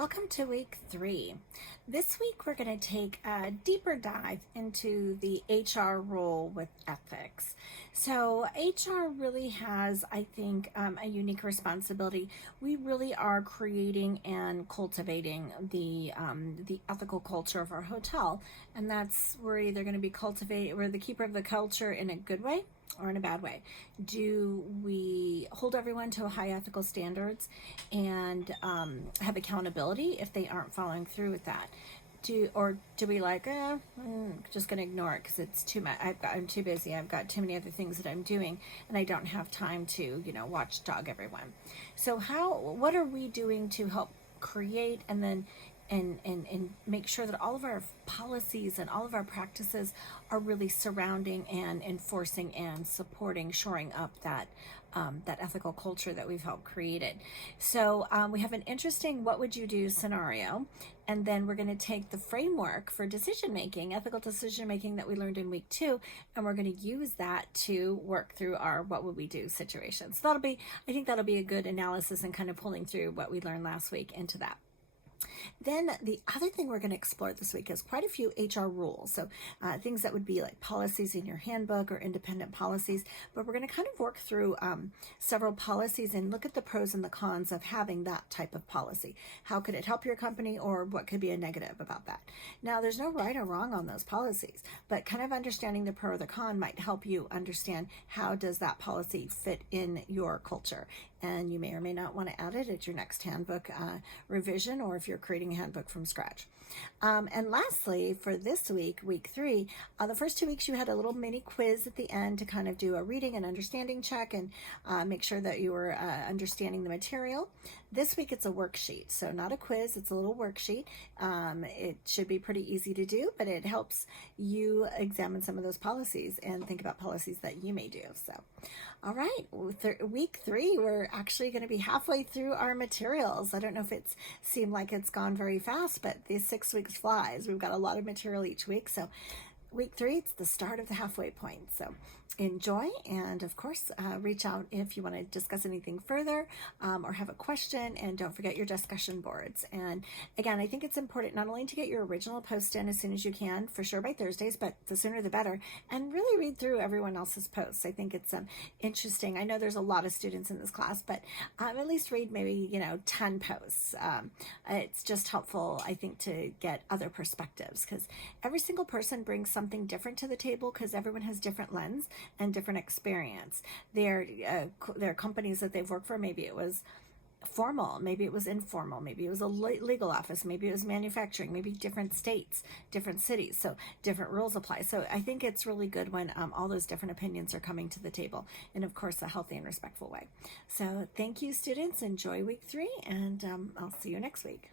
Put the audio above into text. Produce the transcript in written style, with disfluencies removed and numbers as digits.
Welcome to week 3. This week we're going to take a deeper dive into the HR role with ethics. So HR really has, I think, a unique responsibility. We really are creating and cultivating the ethical culture of our hotel, and that's we're either going to be we're the keeper of the culture in a good way or in a bad way. Do we hold everyone to high ethical standards and have accountability if they aren't following through with that? Do we just gonna ignore it because it's too much? I'm too busy. I've got too many other things that I'm doing, and I don't have time to watchdog everyone. So what are we doing to help create and then and make sure that all of our policies and all of our practices are really surrounding and enforcing and supporting, shoring up that ethical culture that we've helped created. So we have an interesting what would you do scenario, and then we're going to take the framework for decision making, ethical decision making that we learned in week 2, and we're going to use that to work through our what would we do situations. So I think that'll be a good analysis and kind of pulling through what we learned last week into that. Then the other thing we're going to explore this week is quite a few HR rules. So things that would be like policies in your handbook or independent policies. But we're going to kind of work through several policies and look at the pros and the cons of having that type of policy. How could it help your company, or what could be a negative about that? Now, there's no right or wrong on those policies, but kind of understanding the pro or the con might help you understand how does that policy fit in your culture. And you may or may not want to add it at your next handbook revision, or if you're creating a handbook from scratch. And lastly, for this week, week 3, the first 2 weeks you had a little mini quiz at the end to kind of do a reading and understanding check and make sure that you were understanding the material. This week it's a worksheet, so not a quiz, it's a little worksheet. It should be pretty easy to do, but it helps you examine some of those policies and think about policies that you may do. So, all right, week 3, we're actually going to be halfway through our materials. I don't know if it's seemed like it's gone very fast, but these 6 weeks flies. We've got a lot of material each week. So week 3, it's the start of the halfway point. So enjoy, and of course, reach out if you want to discuss anything further or have a question, and don't forget your discussion boards. And again, I think it's important not only to get your original post in as soon as you can, for sure by Thursdays, but the sooner the better, and really read through everyone else's posts. I think it's interesting. I know there's a lot of students in this class, but at least read maybe 10 posts. It's just helpful, I think, to get other perspectives, because every single person brings something different to the table, because everyone has different lens and different experience. Their companies that they've worked for, maybe it was formal, maybe it was informal, maybe it was a legal office, maybe it was manufacturing, maybe different states, different cities, so different rules apply. So I think it's really good when all those different opinions are coming to the table, in of course a healthy and respectful way. So thank you, students. Enjoy week 3, and I'll see you next week.